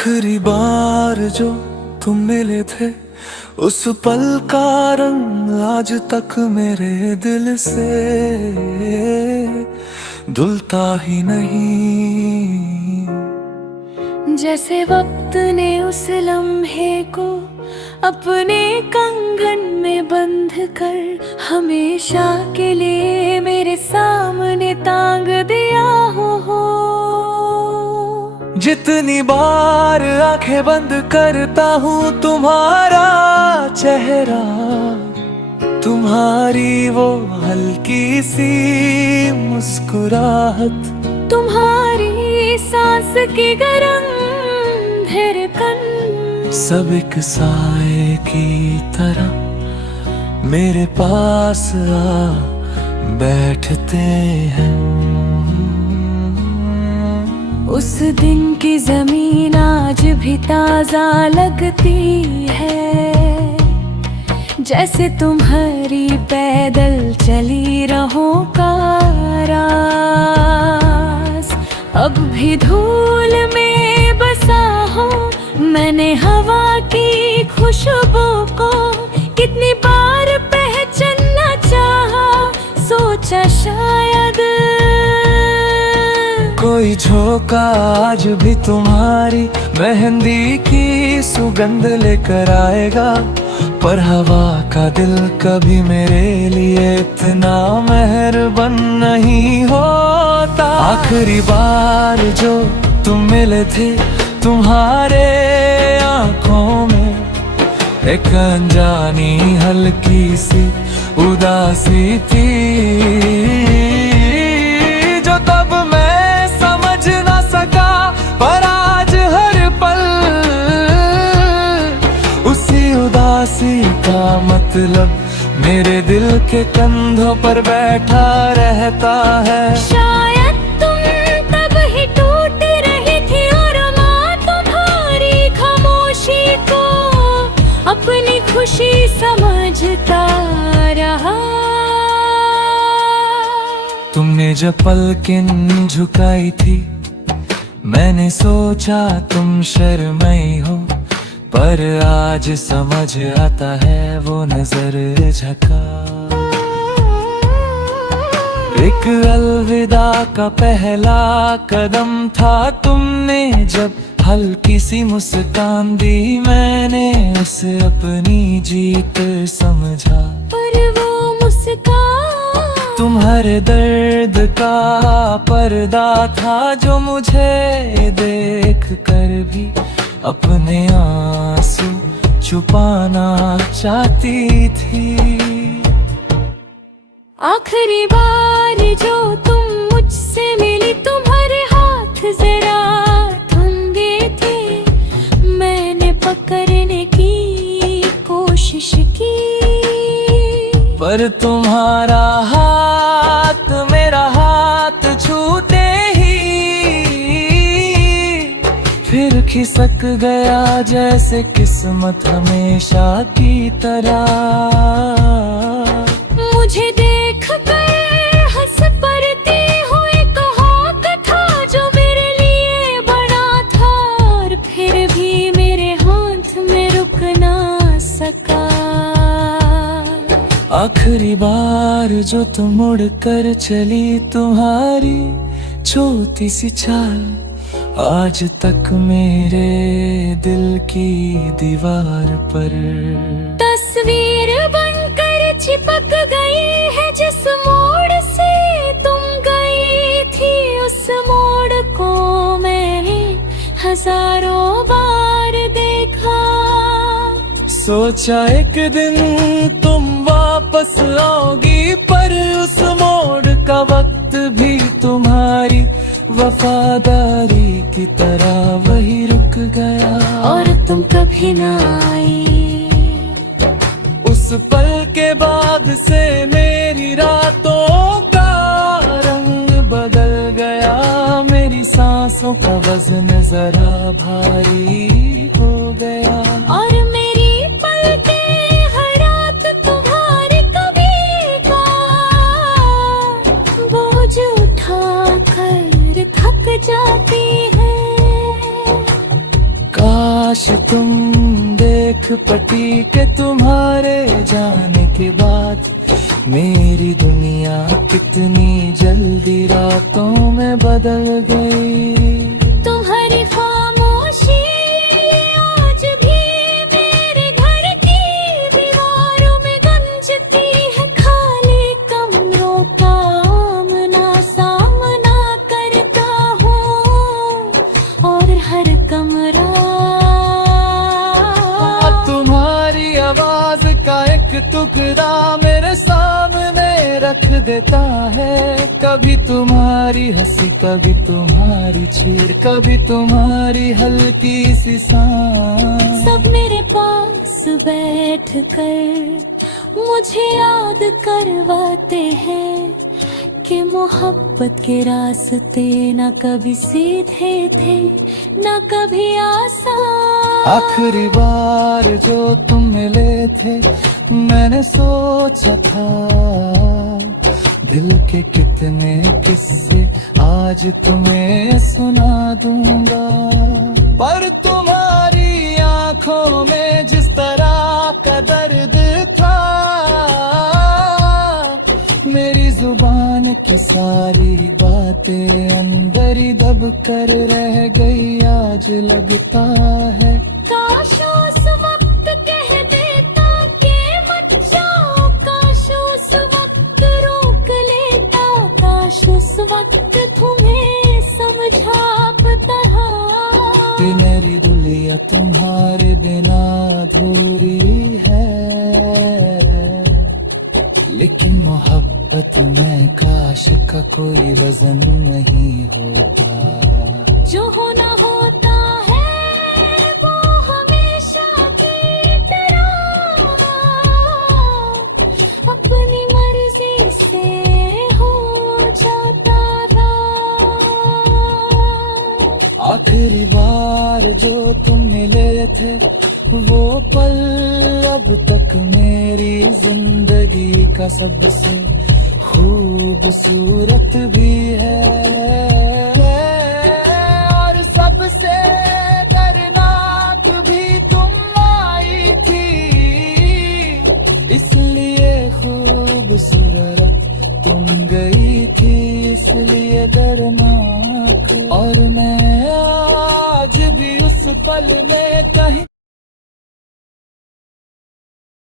आखिरी बार जो तुम मिले थे, उस पल का रंग आज तक मेरे दिल से धुलता ही नहीं। जैसे वक्त ने उस लम्हे को अपने कंगन में बंध कर हमेशा के लिए मेरे सामने टांग दिया हो। जितनी बार आंखें बंद करता हूँ तुम्हारा चेहरा, तुम्हारी वो हल्की सी मुस्कुराहट, तुम्हारी सांस की गरम धड़कन, सब एक साए की तरह मेरे पास आ बैठते हैं। उस दिन की जमीन आज भी ताजा लगती है, जैसे तुम्हारी पैदल चली रहो का राज। अब भी धूल में बसा हो मैंने हवा की खुशबू को, कितनी बार पहचानना चाहा, सोचा शायद कोई झोंका आज भी तुम्हारी मेहंदी की सुगंध लेकर आएगा, पर हवा का दिल कभी मेरे लिए इतना मेहरबान नहीं होता। आखिरी बार जो तुम मिले थे, तुम्हारे आंखों में एक अनजानी हल्की सी उदासी थी, जो तब मैं समझ ना सका, पर आज हर पल उसी उदासी का मतलब मेरे दिल के कंधों पर बैठा रहता है। शायद तुम तब ही टूट रही थी और मैं तुम्हारी खामोशी को अपनी खुशी समझता रहा। तुमने जब पलकें झुकाई थी, मैंने सोचा तुम शर्माई हो, पर आज समझ आता है वो नजर झका। एक अलविदा का पहला कदम था तुमने जब हल्की सी मुस्कान दी, मैंने उसे अपनी जीत समझा, पर वो मुस्कान तुम्हारे दर्द का पर्दा था, जो मुझे देख कर भी अपने आंसू छुपाना चाहती थी। आखिरी बार जो तुम मुझसे मिली, तुम्हारे हाथ जरा ठंडे थे, मैंने पकड़ने की कोशिश की, पर तुम्हारा हाथ मेरा हाथ छूते ही फिर खिसक गया, जैसे किस्मत हमेशा की तरह। मुझे देख कर हंस पड़ती हुई कहो कथा, जो मेरे लिए बना था, और फिर भी मेरे हाथ में रुक ना सका। आखिरी बार जो तुम मुड़ कर चली, तुम्हारी छोटी सी चाल आज तक मेरे दिल की दीवार पर तस्वीर बनकर चिपक गई है, जिस मोड़ से तुम गई थी, उस मोड़ को मैंने हजारों बार देखा। सोचा एक दिन तुम वापस आओगी, पर उस मोड़ का वक्त भी तुम्हारी वफादारी की तरह वही रुक गया, और तुम कभी ना आई। उस पल के बाद से मेरी रातों का रंग बदल गया, मेरी सांसों का वजन जरा भारी हो गया, और मेरी पलकें हर रात तुम्हारी कभी का बोझ उठा कर थक जाती है। काश तुम देख पटी के तुम्हारे जाने के बाद मेरी दुनिया कितनी जल्दी रातों में बदल गई। तुम्हारी खामोशी आज भी मेरे घर की दीवारों में गंजती है, खाली कमरों का आमना सामना करता हूँ और हर कमरा तुम्हारी आवाज का एक टुकड़ा मेरे सामने रख देता है। कभी तुम्हारी हंसी, कभी तुम्हारी छेड़, कभी तुम्हारी हल्की सी सांस। सब मेरे पास बैठ कर मुझे याद करवाते हैं कि मोहब्बत के रास्ते न कभी सीधे थे न कभी आसान। आखिरी बार जो तुम मिले थे मैंने सोचा था दिल के कितने किस्से आज तुम्हें सुना दूंगा, पर तुम्हारी आंखों में जिस तरह का दर्द था मेरी जुबान की सारी बातें अंदर ही दब कर रह गई। आज लगता है काश उस वक्त कह देता कि मत जाओ, काश उस वक्त रोक लेता, काश उस वक्त तुम्हें समझा पता कि मेरी दुनिया तुम्हारे बिना अधूरी है। लेकिन मोहब्बत में काश का कोई वजन नहीं होता। जो होना होता है वो हमेशा की तरह अपनी मर्जी से हो जाता था। आखिरी बार जो तुम मिले थे वो पल अब तक मेरी जिंदगी का सबसे खूबसूरत भी है और सबसे दर्दनाक भी तुम आई थी, इसलिए खूबसूरत तुम गई थी, इसलिए दर्दनाक। और मैं आज भी उस पल में कहीं